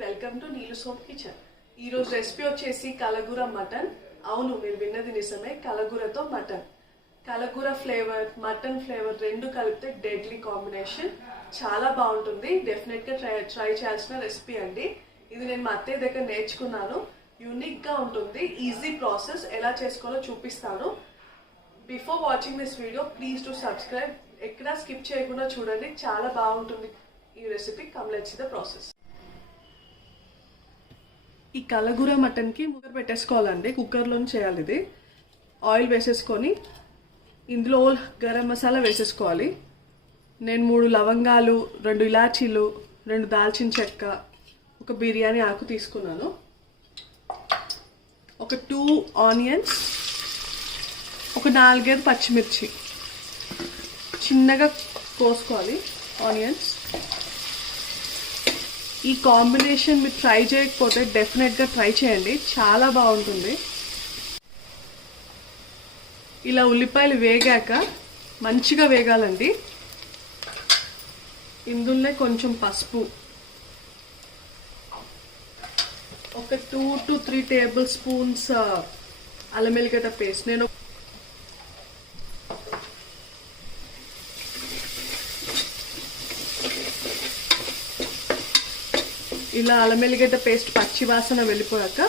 Welcome to Neelu soap kitchen. ఈరోజు recipe వచ్చేసి కలగూర మటన్. అవును మీరు విన్నది నిజమే కలగూరతో మటన్. కలగూర ఫ్లేవర్ మటన్ ఫ్లేవర్ రెండు కలిపితే డెడ్లీ కాంబినేషన్ చాలా బాగుంటుంది. డెఫినెట్గా ట్రై ట్రై చేయాల్సిన రెసిపీ అండి. ఇది నేను మా అత్తయ్య దగ్గర నేర్చుకున్నాను. యూనిక్గా ఉంటుంది. ఈజీ ప్రాసెస్ ఎలా చేసుకోవాలో చూపిస్తాను. Before watching this video please to subscribe ఎక్కడ స్కిప్ చేయకుండా చూడండి. చాలా బాగుంటుంది ఈ recipe come let's the process ఈ కలగూర మటన్కి ముగ్గర పెట్టేసుకోవాలండి. కుక్కర్లో చేయాలి ఇది. ఆయిల్ వేసేసుకొని ఇందులో గరం మసాలా వేసేసుకోవాలి. నేను మూడు లవంగాలు రెండు ఇలాచీలు రెండు దాల్చిన చెక్క ఒక బిర్యానీ ఆకు తీసుకున్నాను. ఒక టూ ఆనియన్స్ ఒక నాలుగైదు పచ్చిమిర్చి. చిన్నగా కోసుకోవాలి ఆనియన్స్. ఈ కాంబినేషన్ మీరు ట్రై చేయకపోతే డెఫినెట్గా ట్రై చేయండి. చాలా బాగుంటుంది. ఇలా ఉల్లిపాయలు వేగాక మంచిగా వేగాలండి. ఇందులోనే కొంచెం పసుపు. ఒక two to three table spoons అల్లం పేస్ట్. నేను ఇలా అల్లం వెల్లిగడ్డ పేస్ట్ పచ్చి వాసన వెళ్ళిపోయాక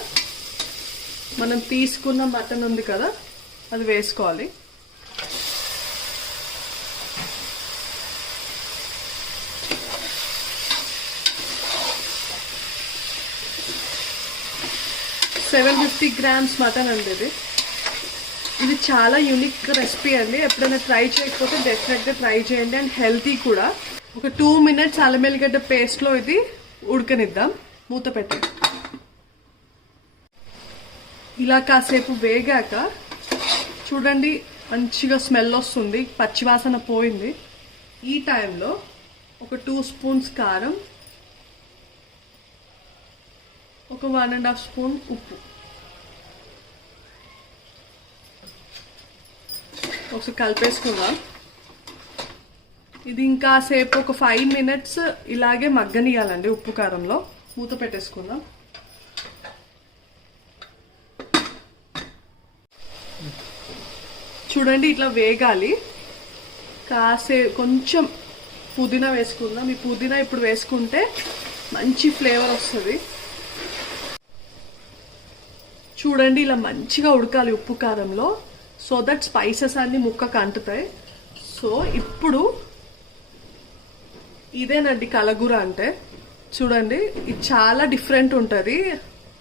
మనం తీసుకున్న మటన్ ఉంది కదా అది వేసుకోవాలి. సెవెన్ ఫిఫ్టీ గ్రామ్స్ మటన్ అండి ఇది. ఇది చాలా యూనిక్ రెసిపీ అండి. ఎప్పుడైనా ట్రై చేయకపోతే డెఫినెట్గా ట్రై చేయండి. అండ్ హెల్తీ కూడా. ఒక టూ మినిట్స్ అల్లం వెల్లిగడ్డ పేస్ట్లో ఇది ఉడకనిద్దాం. మూత పెట్టి. ఇలా కాసేపు వేగాక చూడండి మంచిగా స్మెల్ వస్తుంది పచ్చివాసన పోయింది. ఈ టైంలో ఒక టూ స్పూన్స్ కారం ఒక వన్ అండ్ హాఫ్ స్పూన్ ఉప్పు. ఒకసారి కలిపేసుకుందాం. ఇది ఇంకా సేపు ఒక ఫైవ్ మినిట్స్ ఇలాగే మగ్గనియాలండి ఉప్పు కారంలో. మూత పెట్టేసుకుందాం. చూడండి ఇట్లా వేగాలి. కాసే కొంచెం పుదీనా వేసుకుందాం. ఈ పుదీనా ఇప్పుడు వేసుకుంటే మంచి ఫ్లేవర్ వస్తుంది. చూడండి ఇలా మంచిగా ఉడకాలి ఉప్పు కారంలో. సో దట్ స్పైసెస్ అన్ని ముక్కకు అంటుతాయి. సో ఇప్పుడు ఇదేనండి కలగూర అంటే. చూడండి ఇది చాలా డిఫరెంట్ ఉంటుంది.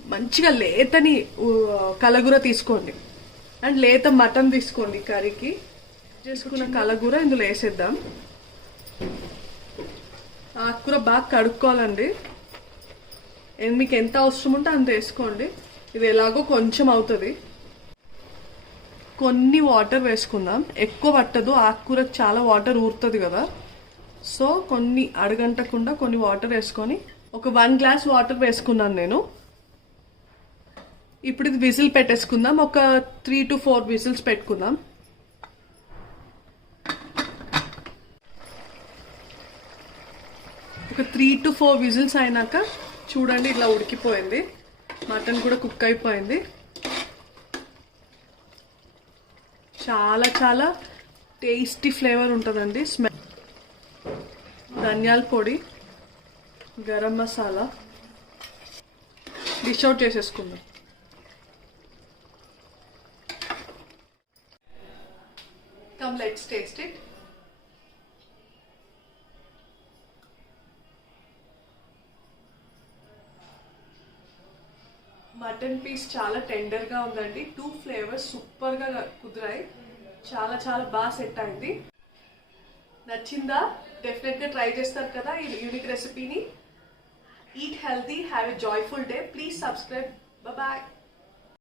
మంచిగా లేతని కలగూర తీసుకోండి. అండ్ లేత మటన్ తీసుకోండి కర్రీకి. చేసుకున్న కలగూర ఇందులో వేసేద్దాం. ఆకుకూర బాగా కడుక్కోవాలండి. మీకు ఎంత అవసరం ఉంటే అంత వేసుకోండి. ఇది ఎలాగో కొంచెం అవుతుంది. కొన్ని వాటర్ వేసుకుందాం. ఎక్కువ పట్టదు. ఆకుకూరకు చాలా వాటర్ ఊరుతుంది కదా. సో కొన్ని అడగంటకుండా కొన్ని వాటర్ వేసుకొని ఒక వన్ గ్లాస్ వాటర్ వేసుకున్నాను నేను. ఇప్పుడు ఇది విజిల్ పెట్టేసుకుందాం. ఒక త్రీ టు ఫోర్ విజిల్స్ పెట్టుకుందాం. ఒక త్రీ టు ఫోర్ విజిల్స్ అయినాక చూడండి ఇట్లా ఉడికిపోయింది. మటన్ కూడా కుక్ అయిపోయింది. చాలా చాలా టేస్టీ ఫ్లేవర్ ఉంటుందండి. స్మెల్ ధనియాల పొడి గరం మసాలా. డిష్ అవుట్ చేసేసుకుందాం. Come let's taste it mutton piece చాలా టెండర్గా ఉందండి. టూ ఫ్లేవర్స్ సూపర్గా కుదిరాయి. చాలా చాలా బాగా సెట్ అయింది. నచ్చిందా? డెఫినెట్గా ట్రై చేస్తారు కదా ఈ యూనిక్ రెసిపీని eat healthy have a joyful day please subscribe bye